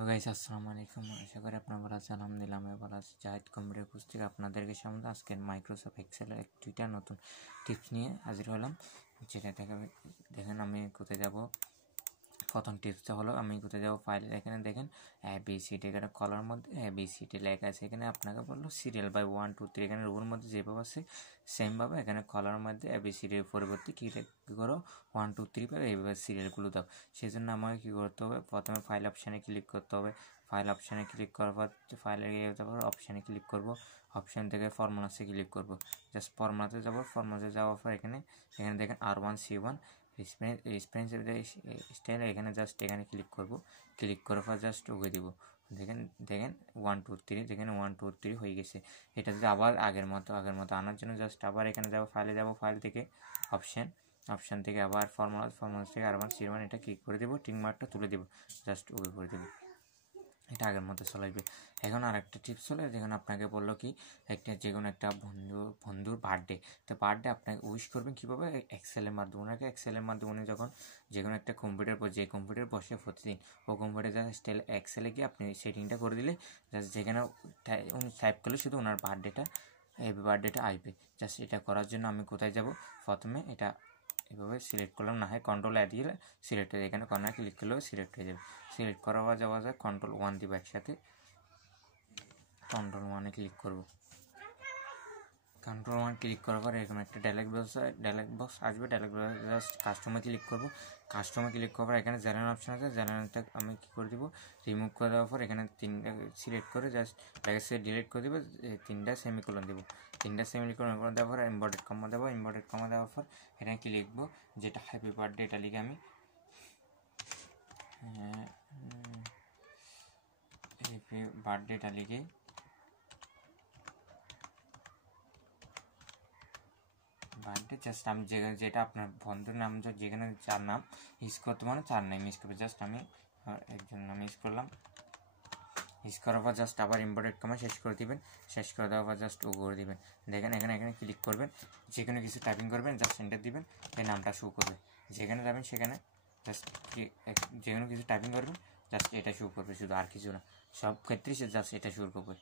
Hello guys, আসসালামু আলাইকুম। আশা করি আপনারা ভালো আছেন। আলহামদুলিল্লাহ আমি ভালো আছি। জাহিদ কম্পিউটার কোর্স থেকে আপনাদেরকে সামনে আজকের মাইক্রোসফট এক্সেলের দুইটা নতুন টিপস নিয়ে হাজির হলাম। যেটা দেখেন আমি কোথায় যাব। প্রথম টিপসটা হলো আমি কোথায় যাব, ফাইল এখানে দেখেন ABCD, এখানে কলার মধ্যে ABCD লেখা আছে। এখানে আপনাকে বললো সিরিয়াল বাই 1 2 3, এখানে রুর মধ্যে যেভাবে আছে সেমভাবে এখানে কলার মধ্যে ABCD এর পরিবর্তে কী করো 1 2 3 পাবে, এইভাবে সিরিয়ালগুলো দাও। সেই জন্য আমাকে কী করতে হবে, প্রথমে ফাইল অপশানে ক্লিক করতে হবে। ফাইল অপশানে ক্লিক করার পর ফাইলের অপশানে ক্লিক করব। অপশান থেকে ফর্মুলাসে ক্লিক করব। জাস্ট ফর্মুলাতে যাব। ফর্মুলাতে যাওয়ার পর এখানে দেখেন R1C1 রেসপন্স স্টাইল, এখানে জাস্ট এখানে ক্লিক করব। ক্লিক করার পর জাস্ট ওকে দিব। দেখেন 1 2 3, দেখেন 1 2 3 হয়ে গেছে। এটা যদি আবার আগের মতো আনার জন্য জাস্ট আবার এখানে যাব, ফাইলে যাব, ফাইল থেকে অপশান থেকে আবার ফর্মুলা থেকে R1C1 এটা ক্লিক করে দেবো, টিক মার্কটা তুলে দেবো, জাস্ট ওকে করে দেবো। এটা আগের মতো চলাইবে। এখন আর একটা টিপস হলো, যেখানে আপনাকে বললো কি যে কোনো একটা বন্ধুর বার্থডে, তো বার্থডে আপনাকে উইশ করবেন কীভাবে, এক্সেলের মাধ্যমে। ওনাকে এক্সেলের মাধ্যমে উনি যখন যে কোনো একটা কম্পিউটার বসে প্রতিদিন ও কম্পিউটার জাস্ট এক্সেলে গিয়ে আপনি সেটিংটা করে দিলে জাস্ট যেখানে উনি টাইপ করলে শুধু ওনার বার্থডেটা আসবে। জাস্ট এটা করার জন্য আমি কোথায় যাব, প্রথমে এটা এভাবে সিলেক্ট করলাম, না হয় কন্ট্রোল দিলে সিলেক্ট হয়ে যায়। এখানে কর্নার ক্লিক করলেও সিলেক্ট হয়ে যাবে। সিলেক্ট করা যাওয়া যায়, কন্ট্রোল 1 দিব একসাথে। কন্ট্রোল 1 ক্লিক করব। কন্ট্রোল 1 ক্লিক করার পর এরকম একটা ডায়লগ বক্স আসবে। Dialogue box just customer click করব। কাস্টমার ক্লিক করার পর এখানে জেনারেল অপশন আছে, জেনারেলটা আমি কী করে দিব, রিমুভ করে দেওয়ার পর এখানে 3টা সিলেক্ট করে জাস্ট সে ডিলিট করে দেবো। 3টা সেমিকোলন দেবো। 3টা সেমিকোলন করে দেওয়ার পর ইম্পর্টেন্ট কমা দেবো। ইম্পর্টেন্ট কমা দেওয়ার পর এখানে কি লিখবো, যেটা হ্যাপি বার্থডে, এটা লিখে আমি হ্যাপি বার্থডেটা লিখে বার্থডে জাস্ট আমি যেটা আপনার বন্ধুর নাম যেখানে যার নাম ইউজ করতে পারেন তার নাম ইউজ করবে। জাস্ট আমি একজন নাম ইউজ করলাম। ইউজ করার পর জাস্ট আবার ইম্পর্টেন্ট কমা শেষ করে দিবেন। শেষ করে দেওয়ার পর জাস্ট ও করে দিবেন। দেখেন এখানে ক্লিক করবেন, যে কোনো কিছু টাইপিং করবেন, জাস্ট এন্টার দিবেন, এই নামটা শো করবে। যেখানে যাবেন সেখানে জাস্ট যে কোনো কিছু টাইপিং করবেন, জাস্ট এটা শো করবে, শুধু আর কিছু না। সব ক্ষেত্রেই সে জাস্ট এটা শো করবে।